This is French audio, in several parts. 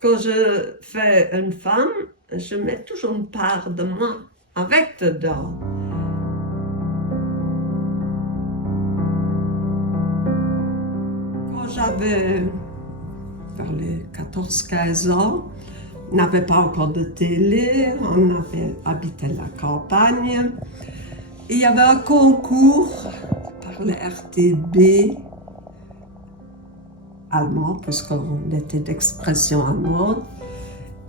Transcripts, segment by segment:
Quand je fais une femme, je mets toujours une part de moi avec dedans. Quand j'avais vers les 14-15 ans, on n'avait pas encore de télé, on avait habité la campagne. Et il y avait un concours par le RTB allemand, puisqu'on était d'expression allemande,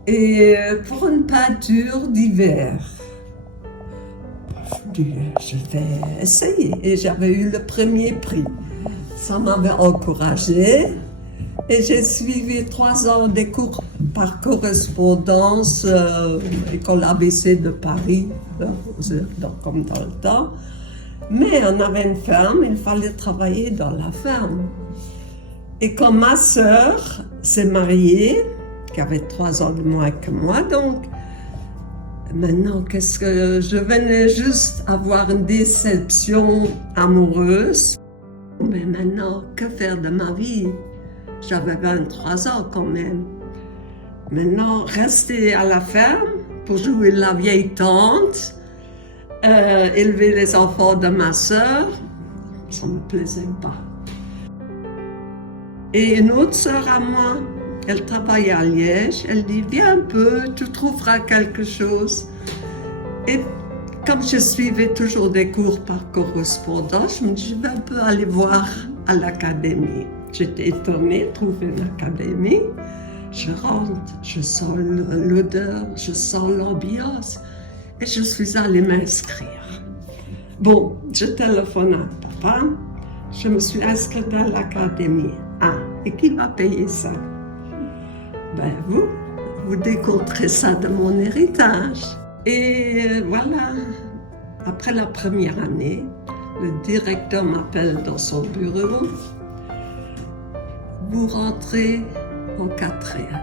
et pour une peinture d'hiver. Je dis, je vais essayer. Et j'avais eu le premier prix. Ça m'avait encouragée. Et j'ai suivi 3 ans des cours par correspondance, école ABC de Paris, comme dans le temps. Mais on avait une ferme, il fallait travailler dans la ferme. Et quand ma sœur s'est mariée, qui avait 3 ans de moins que moi, donc, maintenant, qu'est-ce que je venais juste avoir une déception amoureuse. Mais maintenant, que faire de ma vie? J'avais 23 ans quand même. Maintenant, rester à la ferme pour jouer la vieille tante, élever les enfants de ma sœur, ça ne me plaisait pas. Et une autre sœur à moi, elle travaillait à Liège, elle dit « Viens un peu, tu trouveras quelque chose ». Et comme je suivais toujours des cours par correspondance, je me dis « Je vais un peu aller voir à l'académie ». J'étais étonnée de trouver une académie. Je rentre, je sens l'odeur, je sens l'ambiance et je suis allée m'inscrire. Bon, je téléphone à papa, je me suis inscrite à l'académie. Ah, et qui va payer ça? Ben vous décompterez ça de mon héritage. Et voilà, après la première année, le directeur m'appelle dans son bureau. Vous rentrez en 4e.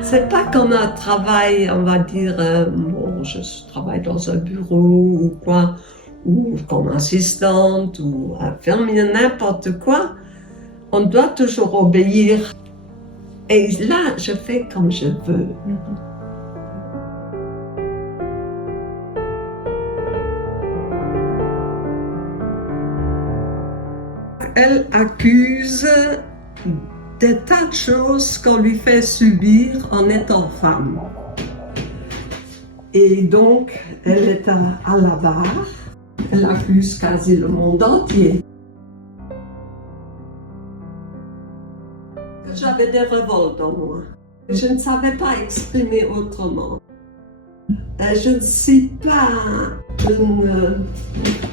C'est pas comme un travail, on va dire, bon, je travaille dans un bureau ou quoi, ou comme assistante ou infirmière, n'importe quoi. On doit toujours obéir. Et là, je fais comme je veux. Elle accuse des tas de choses qu'on lui fait subir en étant femme. Et donc, elle est à la barre. Elle accuse quasi le monde entier. J'avais des révoltes en moi. Je ne savais pas exprimer autrement. Je ne sais pas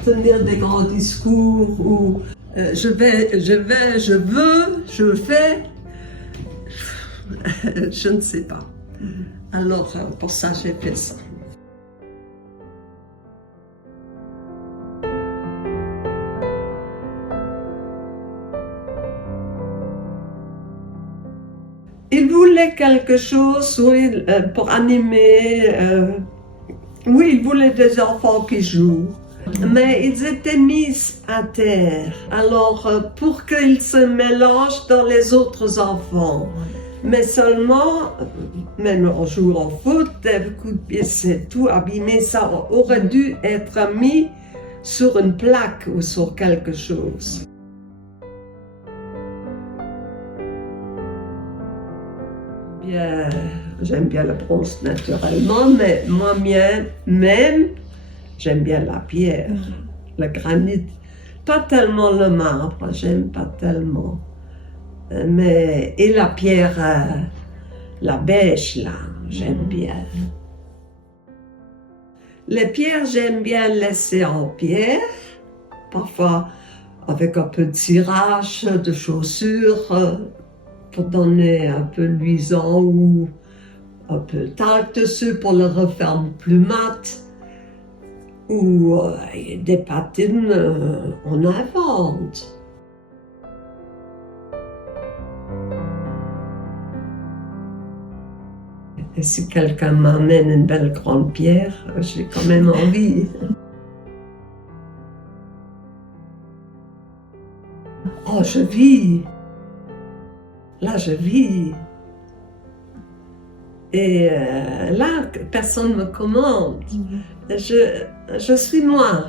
tenir des grands discours ou je veux, je fais. Je ne sais pas. Alors, pour ça, j'ai fait ça. Il voulait quelque chose, oui, pour animer. Oui, il voulait des enfants qui jouent. Mais ils étaient mis à terre, alors pour qu'ils se mélangent dans les autres enfants. Mais seulement, même en jouant au foot, des coups de pied, c'est tout abîmé, ça aurait dû être mis sur une plaque ou sur quelque chose. Bien, j'aime bien le bronze naturellement, mais moi-même, j'aime bien la pierre, le granit. Pas tellement le marbre, j'aime pas tellement. Mais, et la pierre, la beige, là, j'aime bien. Les pierres, j'aime bien laisser en pierre, parfois avec un peu de cirage, de chaussures, pour donner un peu luisant ou un peu de talc dessus pour le refaire plus mat. Ou des patines, on invente. Et si quelqu'un m'amène une belle grande pierre, j'ai quand même envie. Oh, je vis. Là, je vis. Et là, personne ne me commande. Je suis moi.